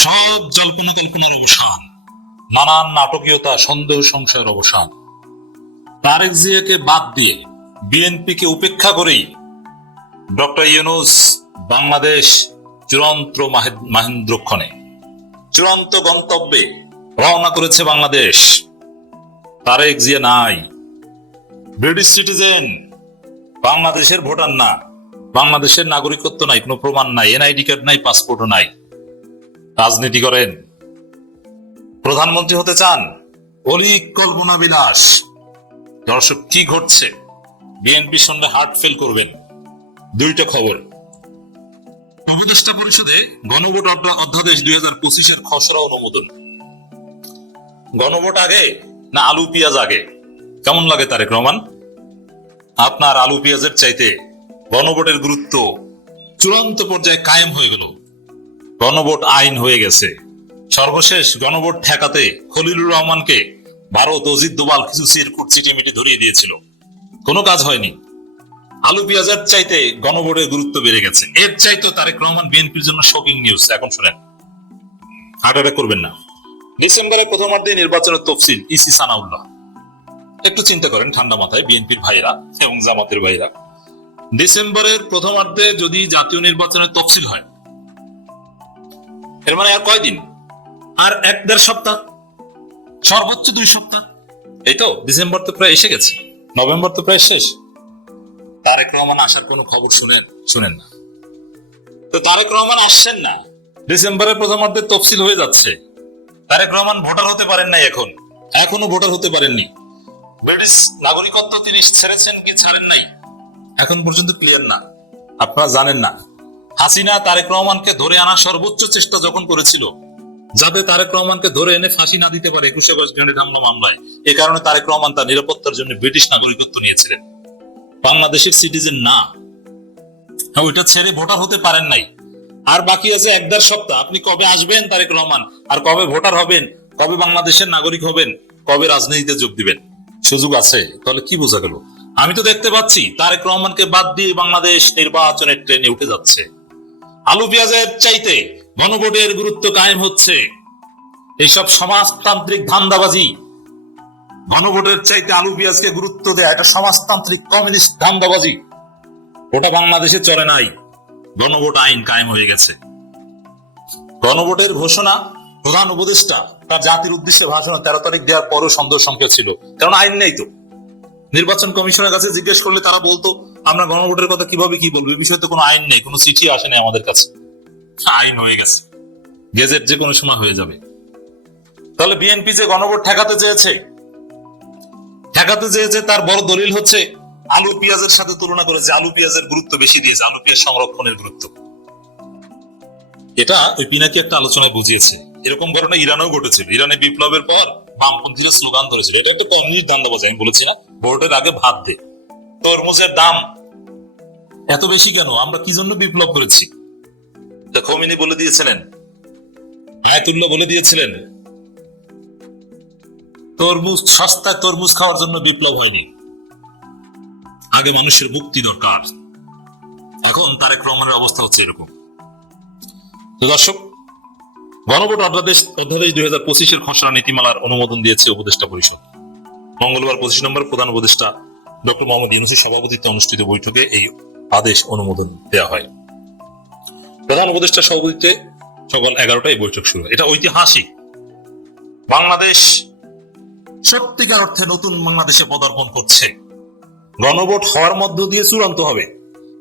সব জল্পনা কল্পনার অবসান, নানান নাটকীয়তা, সন্দেহ সংশয়ের অবসান। তারেক জিয়াকে বাদ দিয়ে, বিএনপিকে উপেক্ষা করেই ডক্টর ইউনূস বাংলাদেশ চূড়ান্ত মাহেন্দ্রক্ষণে, চূড়ান্ত গন্তব্যে রওনা করেছে বাংলাদেশ। তারেক জিয়া নাই, ব্রিটিশ সিটিজেন, বাংলাদেশের ভোটার না, বাংলাদেশের নাগরিকত্ব নাই, কোনো প্রমাণ নাই, এনআইডি কার্ড নাই, পাসপোর্টও নাই। রাজনীতি করেন, প্রধানমন্ত্রী হতে চান, অলিক কল্পনা বিলাস। দর্শক, কি ঘটছে? বিএনপির সঙ্গে হার্ট ফেল করবেন। দুইটা খবর। উপদেষ্টা পরিষদে গণভোট অধ্যাদেশ 2025-এর খসড়া অনুমোদন। গণভোট আগে না আলু পেঁয়াজ আগে? কেমন লাগে তারেক রহমান? আপনার আলু পেঁয়াজের চাইতে গণভোটের গুরুত্ব চূড়ান্ত পর্যায়ে কায়েম হয়ে গেল। গণভোট আইন হয়ে গেছে। সর্বশেষ গণভোট ঠেকাতে খলিলুর রহমানকে ভারত অজিত দোভাল কিছু চিরকুট চিটিমিটি ধরিয়ে দিয়েছিল, কোনো কাজ হয়নি। আলু পেঁয়াজের চাইতে গণভোটের গুরুত্ব বেড়ে গেছে। এর চাইতে তারেক রহমান বিএনপির জন্য শকিং নিউজ। এখন শুনেন, হার্ট অ্যাটাক করবেন না। ডিসেম্বরের প্রথমার্ধে নির্বাচনের তফসিল, ইসি সানাউল্লাহ। একটু চিন্তা করেন ঠান্ডা মাথায় বিএনপির ভাইরা এবং জামাতের ভাইরা। ডিসেম্বরের প্রথমার্ধে যদি জাতীয় নির্বাচনের তফসিল হয়, এর মানে আর কয়দিন? আর 1-1.5 সপ্তাহ, সর্বোচ্চ 2 সপ্তাহ। এই তো, ডিসেম্বর তো প্রায় এসে গেছে, নভেম্বর তো প্রায় শেষ। তারেক রহমান আসার কোনো খবর শুনেন না। তো তারেক রহমান আসছেন না, ডিসেম্বরের প্রথমার্ধে তফসিল হয়ে যাচ্ছে। তারেক রহমান ভোটার হতে পারেন নাই, এখনো ভোটার হতে পারেননি। ব্রিটিশ নাগরিকত্ব তিনি ছেড়েছেন কি ছাড়েন নাই এখন পর্যন্ত ক্লিয়ার না। আপনারা জানেন না, হাসিনা তারেক রহমানকে ধরে আনার সর্বোচ্চ চেষ্টা যখন করেছিল, যাতে তারেক রহমানকে ধরে এনে ফাঁসি না দিতে পারে 21 আগস্ট গ্রেনেড হামলা মামলায়, এ কারণে তারেক রহমান তার নিরাপত্তার জন্য ব্রিটিশ নাগরিকত্ব নিয়েছিলেন। বাংলাদেশের সিটিজেন না, ওইটা ছেড়ে ভোটার হতে পারেন নাই। আর বাকি আছে 1-1.5 সপ্তাহ। আপনি কবে আসবেন তারেক রহমান, আর কবে ভোটার হবেন, কবে বাংলাদেশের নাগরিক হবেন, কবে রাজনীতিতে যোগ দিবেন, সুযোগ আছে। তাহলে কি বোঝা গেল? আমি তো দেখতে পাচ্ছি তারেক রহমানকে বাদ দিয়ে বাংলাদেশ নির্বাচনের ট্রেনে উঠে যাচ্ছে। আলু পেঁয়াজের চাইতে গণভোটের গুরুত্ব কায়েম হচ্ছে। এইসব সমাজতান্ত্রিক ধান্দাবাজি, গণভোটের চাইতে আলু পেঁয়াজকে গুরুত্ব দেয়া, এটা সমাজতান্ত্রিক কমিউনিস্ট ধান্দাবাজি। ওটা বাংলাদেশে চলে নাই। গণভোট আইন কায়েম হয়ে গেছে। গণভোটের ঘোষণা প্রধান উপদেষ্টা তার জাতির উদ্দেশ্যে ভাষণ 13 তারিখ দেওয়ার পরও সন্দেহ সংখ্যা ছিল, কারণ আইন নেই তো। নির্বাচন কমিশনের কাছে জিজ্ঞেস করলে তারা বলতো, আমরা গণভোটের কথা কিভাবে কি বলবো, এই বিষয়ে তো কোনো আইন নেই, কোনো চিঠি আসে নাই আমাদের কাছে। আইন হয়ে গেছে, গেজেট যে কোনো সময় হয়ে যাবে। তাহলে বিএনপি যে গণভোট ঠেকাতে চেয়েছে, তার বড় দলিল হচ্ছে আলু পেঁয়াজের সাথে তুলনা করেছে, আলু পেঁয়াজের গুরুত্ব বেশি দিয়েছে, আলু পেঁয়াজ সংরক্ষণের গুরুত্ব। এটা ওই পিনাকি একটা আলোচনায় বুঝিয়েছে। এরকম ঘটনা ইরানেও ঘটেছিল। ইরানে বিপ্লবের পর বামপন্থীরা স্লোগান ধরেছিল, এটা তো কমিউনিস্ট ধান্দাবাজি। আমি বলেছি না, ভোটের আগে ভাত দে। তরমুজের দাম এত বেশি কেন, আমরা কি জন্য বিপ্লব করেছি? খোমেনি বলে দিয়েছিলেন, আয়াতুল্লাহ বলে দিয়েছিলেন, তরমুজ সস্তায় তরমুজ খাওয়ার জন্য বিপ্লব হয়নি, আগে মানুষের মুক্তি দরকার। এখন তারেক রহমানের অবস্থা হচ্ছে এরকম। তো দর্শক, গণভোট অধ্যাদেশ 2025-এর খসড়া নীতিমালার অনুমোদন দিয়েছে উপদেষ্টা পরিষদ। মঙ্গলবার 25 নম্বর প্রধান উপদেষ্টা ডক্টর মোহাম্মদ ইউনূসের সভাপতিত্বে অনুষ্ঠিত বৈঠকে এই আদেশ অনুমোদন দেওয়া হয়। প্রধান উপদেষ্টার সভাপতিত্বে সকাল 11টায় বৈঠক শুরু হয়। এটা ঐতিহাসিক। বাংলাদেশ সত্যিকার অর্থে নতুন বাংলাদেশে পদার্পণ করছে। গণভোট হওয়ার মধ্য দিয়ে চূড়ান্ত হবে,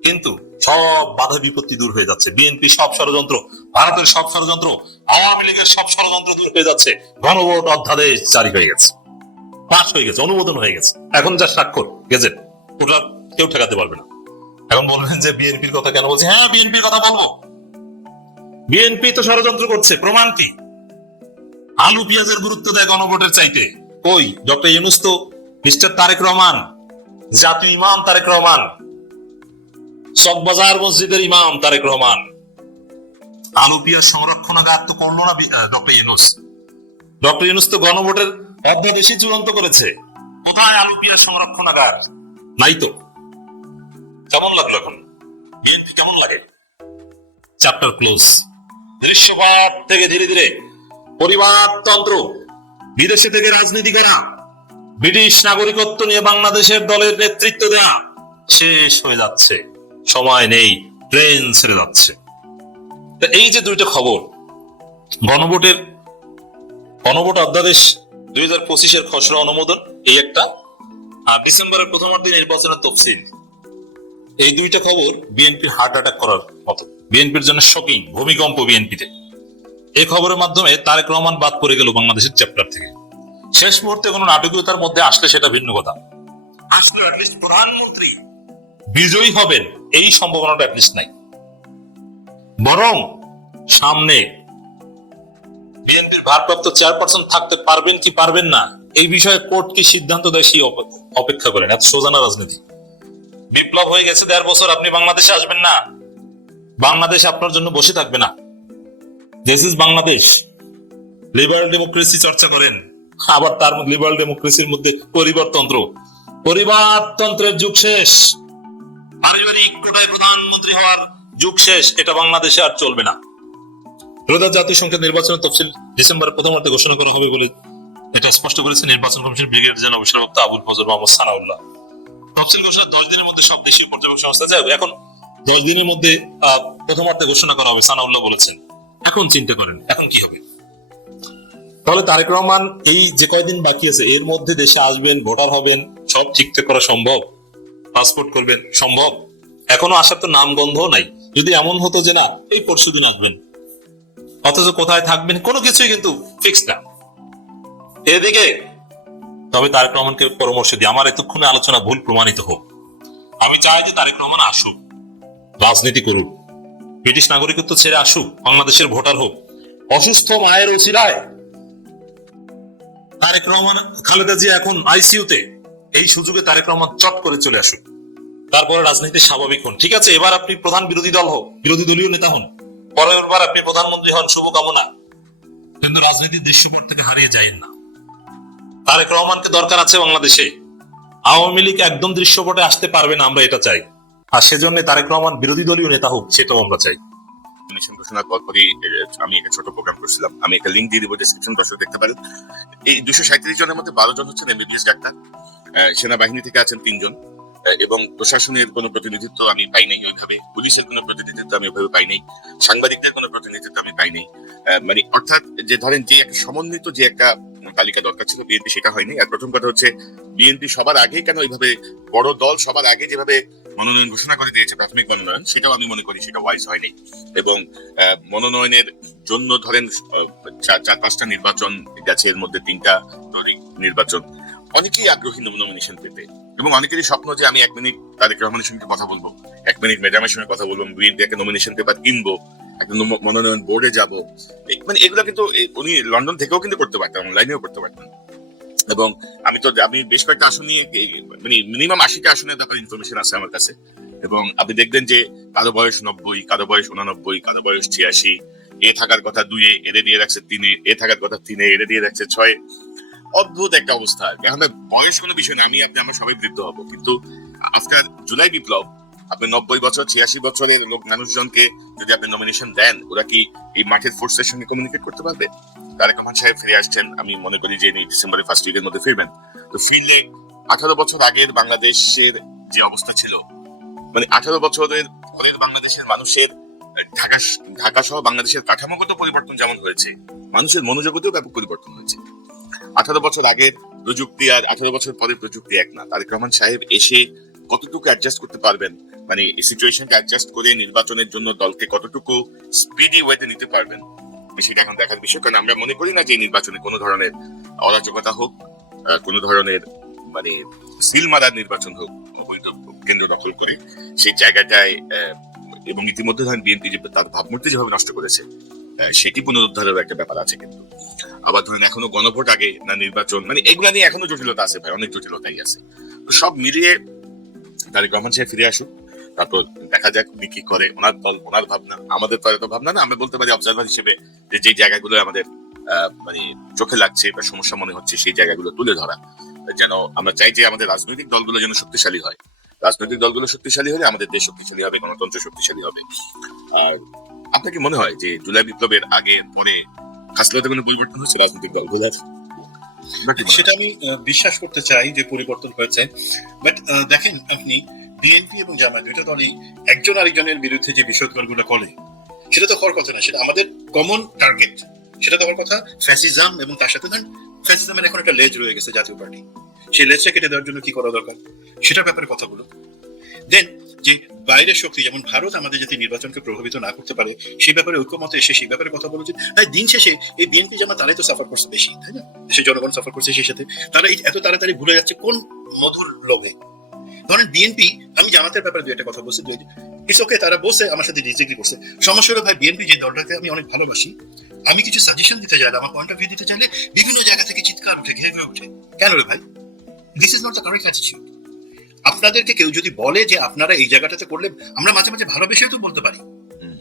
কিন্তু সব বাধা বিপত্তি দূর হয়ে যাচ্ছে। বিএনপি সব ষড়যন্ত্র, ভারতের সব ষড়যন্ত্র, আওয়ামী লীগের সব ষড়যন্ত্র দূর হয়ে যাচ্ছে। গণভোট অধ্যাদেশ জারি হয়ে গেছে, পাস হয়ে গেছে, অনুমোদন হয়ে গেছে। এখন যা স্বাক্ষর গেজেট, ওটা কেউ ঠেকাতে পারবে না। এখন বলবেন যে বিএনপির কথা কেন বলছি? হ্যাঁ, বিএনপির কথা বলবো। বিএনপি তো ষড়যন্ত্র করছে, প্রমাণ কি? আলু পেঁয়াজের গুরুত্ব দেয় গণভোটের চাইতে। কই ডক্টর ইউনূস তো মিস্টার তারেক রহমান, জাতীয় ইমাম তারেক রহমান, চকবাজার মসজিদের ইমাম তারেক রহমান। আলু পেঁয়াজ সংরক্ষণাগার তো করলো না ডক্টর ইউনূস। ডক্টর ইউনূস তো গণভোটের অধ্যাদেশই চূড়ান্ত করেছে। কোথায় আলু পেঁয়াজ সংরক্ষণাগার? নাই তো। কেমন লাগলো এখন? বিএনপি কেমন লাগে? Chapter close. দৃশ্যপট থেকে ধীরে ধীরে পরিবারতন্ত্র, বিদেশে থেকে রাজনীতি করা, ব্রিটিশ নাগরিকত্ব নিয়ে বাংলাদেশের দলের নেতৃত্ব দেয়া শেষ হয়ে যাচ্ছে। সময় নেই, ট্রেন ছেড়ে যাচ্ছে। এই যে দুইটা খবর, গণভোট অধ্যাদেশ 2025-এর খসড়া অনুমোদন, এই একটা, আর ডিসেম্বরের প্রথমার্ধে নির্বাচনের তফসিল, এই দুইটা খবর বিএনপির হার্ট অ্যাটাক করার মতো, বিএনপির জন্য শকিং, ভূমিকম্প বিএনপিতে। এই খবরের মাধ্যমে তারেক রহমান বাদ পড়ে গেল বাংলাদেশের চ্যাপ্টার থেকে। শেষ মুহূর্তে কোনো নাটকীয়তার মধ্যে আসলে সেটা ভিন্ন কথা, আসলে অ্যাটলিস্ট প্রধানমন্ত্রী বিজয়ী হবেন এই সম্ভাবনাটা অ্যাটলিস্ট নাই। বরং সামনে বিএনপির ভারপ্রাপ্ত চেয়ারপারসন থাকতে পারবেন কি পারবেন না, এই বিষয়ে কোর্ট কি সিদ্ধান্ত দেয় সেই অপেক্ষা করেন। এত সোজানা রাজনীতি। বিপ্লব হয়ে গেছে 1.5 বছর, আপনি বাংলাদেশে আসবেন না, বাংলাদেশ আপনার জন্য বসে থাকবে না। This is Bangladesh. Liberal democracy চর্চা করেন, আবার তার মধ্যে লিবারাল ডেমোক্রেসির মধ্যে পরিবারতন্ত্রের যুগ শেষ, পারিবারিক কোটায় প্রধানমন্ত্রী হওয়ার যুগ শেষ। এটা বাংলাদেশে আর চলবে না। রোজা জাতীয় সংসদ নির্বাচনের তফসিল ডিসেম্বরের প্রথমার্ধে ঘোষণা করা হবে বলে এটা স্পষ্ট করেছে নির্বাচন কমিশন ব্রিগেডিয়ার জেনারেল অবসরপ্রাপ্ত আবুল ফজল মোহাম্মদ সানাউল্লাহ। তফসিল ঘোষণা 10 দিনের মধ্যে সব দেশীয় পর্যবেক্ষণ সংস্থা যায়, এখন 10 দিনের মধ্যে প্রথমার্ধে ঘোষণা করা হবে, সানাউল্লাহ বলেছেন। এখন চিন্তা করেন এখন কি হবে। তাহলে তারেক রহমান এই যে কয়দিন বাকি আছে এর মধ্যে দেশে আসবেন, ভোটার হবেন, সব ঠিকঠাক করা সম্ভব? পাসপোর্ট করবেন সম্ভব? এখনো আসার তো নাম গন্ধও নাই। যদি এমন হতো যে না এই পরশুদিন আসবেন, অথচ কোথায় থাকবেন কোনো কিছুই কিন্তু ফিক্স না। এদিকে তবে তারেক রহমানকে পরামর্শ দিই, আমার এতক্ষণে আলোচনা ভুল প্রমাণিত হোক। আমি চাই যে তারেক রহমান আসুক, রাজনীতি করুক, ব্রিটিশ নাগরিকত্ব ছেড়ে আসুক, বাংলাদেশের ভোটার হোক। অসুস্থ মায়ের উচিরায় তারেক রহমান, খালেদা জিয়া এখন আইসিইউতে, এই সুযোগে তারেক রহমান চট করে চলে আসুক, তারপরে রাজনীতি স্বাভাবিক হন। ঠিক আছে, এবার আপনি প্রধান বিরোধী দলীয় নেতা হন, পরের বার আপনি প্রধানমন্ত্রী হন, শুভকামনা, কিন্তু রাজনীতির দৃশ্যপট থেকে হারিয়ে যায়েন না। তারেক রহমানকে দরকার আছে বাংলাদেশে। আওয়ামী লীগ একদম দৃশ্যপটে আসতে পারবে না, আমরা এটা চাই। আর সেজন্য তারেক রহমান বিরোধী দলীয় নেতা হোক, সেটাও আমরা চাই। ঘোষণার পরপরই আমি একটা ছোট প্রোগ্রাম করছিলাম, আমি একটা লিঙ্ক দিয়ে দিব ডেসক্রিপশন, দর্শক দেখতে পারেন। এই 237 জনের মধ্যে 12 জন হচ্ছেন এমবিবিএস ডাক্তার, সেনাবাহিনী থেকে আছেন 3 জন, এবং প্রশাসনের কোনো প্রতিনিধিত্ব আমি পাই নাই ওইভাবে, পুলিশের কোনো প্রতিনিধিত্ব আমি ওইভাবে পাই নাই, সাংবাদিকদের কোনো প্রতিনিধিত্ব আমি পাই নাই। মানে অর্থাৎ যে ধরেন যে একটা সমন্বিত যে একটা তালিকা দরকার ছিল বিএনপি, সেটা হয়নি। আর প্রথম কথা হচ্ছে বিএনপি সবার আগে কেন ওইভাবে বড় দল সবার আগে যেভাবে মনোনয়ন ঘোষণা করে দিয়েছে, প্রাথমিক মনোনয়ন, সেটাও আমি মনে করি সেটা ওয়াইজ হয়নি। এবং মনোনয়নের জন্য ধরেন 4-5টা নির্বাচন গেছে, এর মধ্যে 3টা নির্বাচন, অনেকেই আগ্রহী নমিনেশন পেতে, এবং অনেকেরই স্বপ্ন যে আমি 1 মিনিট তারেক রহমানের সঙ্গে কথা বলবো, 1 মিনিট ম্যাডামের সঙ্গে কথা বলবো, বিএনপি একটা নমিনেশন পেপার কিনবো, একটা মনোনয়ন বোর্ডে যাব। মানে এগুলো কিন্তু উনি লন্ডন থেকেও কিন্তু করতে পারতেন, অনলাইনেও করতে পারতেন। এবং আমি বেশ কয়েকটা আসন নিয়ে, মানে মিনিমাম 80টা আসনের ব্যাপারে ইনফরমেশন আছে আমার কাছে। এবং আপনি দেখবেন যে কারো বয়স 90, কারো বয়স 89, কারো বয়স 86, এ থাকার কথা 2-এ, এরে দিয়ে রাখছে 3-এ, এ থাকার কথা 3-এ, এরে দিয়ে রাখছে 6-এ। অদ্ভুত একটা অবস্থা। এখন বয়স কোনো বিষয় না, আমরা সবাই বৃদ্ধ হব, কিন্তু আফটার জুলাই বিপ্লব আপনি 90 বছর 86 বছরের মানুষজনকে যদি আপনি নমিনেশন দেন, ওরা কি এই মাঠের ফোর্সের সঙ্গে কমিউনিকেট করতে পারবে? তারেক রহমান সাহেব ফিরে আসছেন, আমি মনে করি যে ডিসেম্বরের ফার্স্ট উইকের মধ্যে ফিরবেন। তো ফিরলে 18 বছর আগের বাংলাদেশের যে অবস্থা ছিল, মানে 18 বছরের পরের বাংলাদেশের মানুষের ঢাকা সহ বাংলাদেশের কাঠামোগত পরিবর্তন যেমন হয়েছে, মানুষের মনোজগতেও ব্যাপক পরিবর্তন হয়েছে। 18 বছর আগের প্রযুক্তি আর 18 বছর পরের প্রযুক্তি এক না। তারেক রহমান সাহেব এসে কতটুকু অ্যাডজাস্ট করতে পারবেন, মানে এই সিচুয়েশনকে অ্যাডজাস্ট করে নির্বাচনের জন্য দলকে কতটুকু স্পিডি ওয়েতে নিতে পারবেন, সেটা এখন দেখার বিষয়। কারণ আমরা মনে করি না যে নির্বাচনে কোনো ধরনের অরাজকতা হোক, কোনো ধরনের মানে সিল মারার নির্বাচন হোক, কেন্দ্র দখল করে সেই জায়গাটায়। এবং ইতিমধ্যে ধরেন বিএনপি যে তার ভাবমূর্তি যেভাবে নষ্ট করেছে, সেটি পুনরুদ্ধারের একটা ব্যাপার আছে। কিন্তু আবার ধরেন এখনো গণভোট আগে না নির্বাচন, মানে এগুলা নিয়ে এখনো জটিলতা আছে ভাই, অনেক জটিলতাই আছে। তো সব মিলিয়ে তারেক রহমান সাহেব ফিরে আসুক, তারপর দেখা যাক উনি কি করে। ওনার দল, ওনার ভাবনা, আমাদের তো এত ভাবনা না। আমরা বলতে পারি অবজারভার হিসেবে যে জায়গাগুলো আমাদের মানে চোখে লাগছে বা সমস্যা মনে হচ্ছে, সেই জায়গাগুলো তুলে ধরা। যেন আমরা চাই যে আমাদের রাজনৈতিক দলগুলো যেন শক্তিশালী হয়। রাজনৈতিক দলগুলো শক্তিশালী হলে আমাদের দেশ শক্তিশালী হবে, গণতন্ত্র শক্তিশালী হবে। আর আপনার কি মনে হয় যে জুলাই বিপ্লবের আগে পরে খাসলাতে কোনো পরিবর্তন হয়েছে রাজনৈতিক দলগুলোর? সেটা আমি বিশ্বাস করতে চাই যে পরিবর্তন হয়েছে, বাট দেখেন আপনি বিএনপি এবং জামায়াত দুইটা দলই একজন আরেকজনের বিরুদ্ধে যে বিষোদ্গারগুলো করে সেটা তো হওয়ার কথা না, সেটা আমাদের কমন টার্গেট, সেটা তো হওয়ার কথা ফ্যাসিজম, এবং তার সাথে ধরেন ফ্যাসিজমের এখন একটা লেজ রয়ে গেছে জাতীয় পার্টি, সেই লেজটা কেটে দেওয়ার জন্য কি করা দরকার সেটার ব্যাপারে কথা বলুন। দেন যে বাইরের শক্তি যেমন ভারত আমাদের যাতে নির্বাচনকে প্রভাবিত না করতে পারে সেই ব্যাপারে ঐক্যমত এসে সেই ব্যাপারে কথা বলা উচিত। তাই দিন শেষে এই বিএনপি জামাত তারাই তো সাফার করছে বেশি, তাই না? দেশের জনগণ সাফার করছে, সেই সাথে তারা এই এত তাড়াতাড়ি ভুলে যাচ্ছে কোন মধুর লোভে। ধরেন বিএনপি, আমি জামাতের ব্যাপারে দু একটা কথা বলছি, ইটস ওকে, তারা বসে আমার সাথে ডিসএগ্রি করছে, সমস্যা হলো ভাই বিএনপি যে দলটাকে আমি অনেক ভালোবাসি, আমি কিছু সাজেশন দিতে চাইলে, আমার পয়েন্ট অফ ভিউ দিতে চাইলে বিভিন্ন জায়গা থেকে চিৎকার উঠে ঘেরে উঠে, কেন রে ভাই? This is not the correct attitude. আপনাদেরকে কেউ যদি বলে যে আপনারা এই জায়গাটাতে করলে, আমরা মাঝে মাঝে ভালোবেসেও তো বলতে পারি,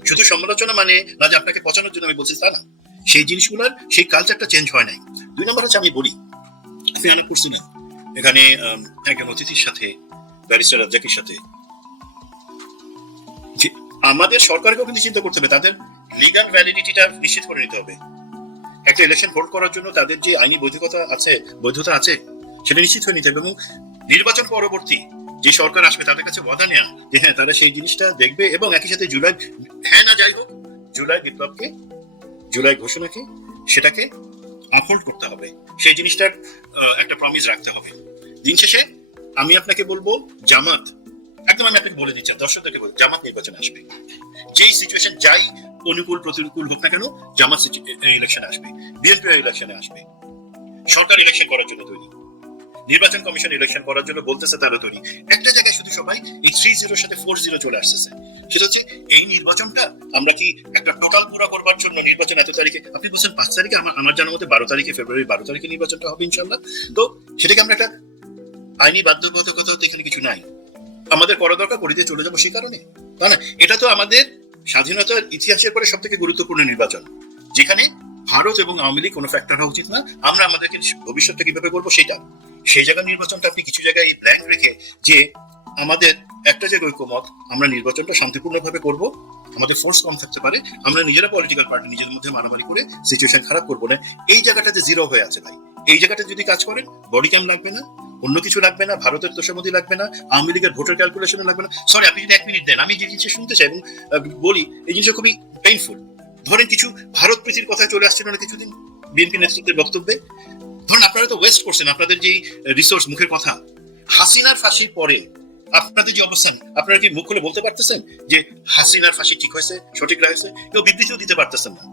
শুধু সমালোচনা মানে না যে আপনাকে পচানোর জন্য আমি বলছি তা না, সেই জিনিসগুলোর সেই কালচারটা চেঞ্জ হয় নাই। দুই নম্বর হচ্ছে আমি বলি, আপনি আনা করছিলেন এখানে একজন অতিথির সাথে ব্যারিস্টার রাজ্জাকের সাথে, যে আমাদের সরকারকেও কিন্তু চিন্তা করতে হবে, তাদের লিগাল ভ্যালিডিটিটা নিশ্চিত করে নিতে হবে। একটা ইলেকশন হোল্ড করার জন্য তাদের যে আইনি বৈধতা আছে সেটা নিশ্চিত হয়ে নিতে হবে, এবং নির্বাচন পরবর্তী যে সরকার আসবে তাদের কাছে ওয়াদা নেওয়া যে হ্যাঁ তারা সেই জিনিসটা দেখবে, এবং একই সাথে জুলাই, হ্যাঁ না যাই হোক, জুলাই বিপ্লবকে, জুলাই ঘোষণাকে, সেটাকে আপহোল্ড করতে হবে, সেই জিনিসটার একটা প্রমিস রাখতে হবে। দিন শেষে আমি আপনাকে বলবো, জামাত একদম, আমি আপনাকে বলে দিচ্ছি, দর্শকদেরকে বলবো, জামাত নির্বাচন আসবে, যেই সিচুয়েশন যাই অনুকূল প্রতিকূল হোক না কেন, জামাত ইলেকশনে আসবে, বিএনপি ইলেকশনে আসবে, সরকার ইলেকশন করার জন্য তৈরি, নির্বাচন কমিশন ইলেকশন করার জন্য বলতেছে তারা তৈরি। একটা জায়গায় শুধু সবাই এই 3-0 সাথে 4-0 চলে আসতেছে, সেটা হচ্ছে এই নির্বাচনটা আমরা কি একটা টোটাল পুরো করবার জন্য নির্বাচন এত তারিখে, আপনি বলছেন 5 তারিখে, আমার জানার মধ্যে 12 তারিখে, ফেব্রুয়ারি 12 তারিখে নির্বাচনটা হবে ইনশাল্লাহ। তো সেটাকে আমরা একটা আইনি বাধ্যবাধকতা এখানে কিছু নাই, আমাদের করা দরকার করিতে চলে যাবো সেই কারণে, তাই না? এটা তো আমাদের স্বাধীনতার ইতিহাসের পরে সব থেকে গুরুত্বপূর্ণ নির্বাচন, যেখানে ভারত এবং আওয়ামী লীগ কোনো ফ্যাক্টর হওয়া উচিত না, আমরা আমাদেরকে ভবিষ্যৎটা কিভাবে করবো সেটা, সেই জায়গার নির্বাচনটা আপনি কিছু জায়গায় এই ব্ল্যাঙ্ক রেখে, যে আমাদের একটা যে ঐক্যমত, আমরা নির্বাচনটা শান্তিপূর্ণভাবে করব, আমাদের ফোর্স কম থাকতে পারে, আমরা নিজেরা পলিটিক্যাল পার্টি নিজেদের মধ্যে মারামারি করে সিচুয়েশন খারাপ করবো না, এই জায়গাটাতে জিরো হয়ে আছে ভাই। এই জায়গাটা যদি কাজ করেন, বডি ক্যাম্প লাগবে না, অন্য কিছু লাগবে না, ভারতের তোষামতি লাগবে না, আওয়ামী লীগের ভোটার ক্যালকুলেশন লাগবে না। সরি, আপনি যদি 1 মিনিট দেন, আমি যে জিনিসটা শুনতে চাই এবং বলি, এই জিনিসটা খুবই পেইনফুল। ধরেন কিছু ভারত প্রীতির কথা চলে আসছিল না কিছুদিন বিএনপি নেতৃত্বের বক্তব্যে, ধরুন আপনারা তো ওয়েস্ট করছেন আপনাদের যে রিসোর্স, মুখের কথা। হাসিনার ফাঁসির পরে আপনাদের যে অবস্থান, আপনারা কি মুখ খুলে বলতে পারতেছেন যে হাসিনার ফাঁসি ঠিক হয়েছে, সঠিক হয়েছে? কেউ বিবৃতিও দিতে পারতেছেন না।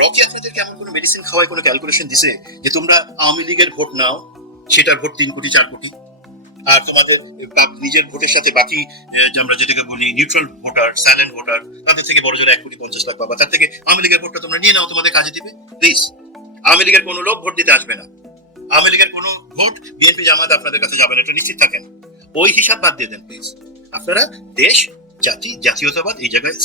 রকি আপনাদেরকে এমন কোনো মেডিসিন খাওয়ায় কোনো ক্যালকুলেশন দিছে যে তোমরা আওয়ামী লীগের ভোট নাও, সেটার ভোট 3 কোটি 4 কোটি, আর তোমাদের নিজের ভোটের সাথে বাকি যে আমরা যেটাকে বলি নিউট্রাল ভোটার, সাইলেন্ট ভোটার, তাদের থেকে বড় জোর 1 কোটি 50 লাখ পাবা, তার থেকে আওয়ামী লীগের ভোটটা তোমরা নিয়ে নাও, তোমাদের কাজে দিবে। প্লিজ, আওয়ামী লীগের কোনো লোক ভোট দিতে আসবে না, আওয়ামী লীগের কোনো ভোট বিএনপি জামাত আপনাদের কাছে যাবে না, এটা নিশ্চিত থাকেন। ওই হিসাব বাদ দিয়ে দেন প্লিজ। আপনারা দেশ, জাতি, জাতীয়তাবাদ এই জায়গায়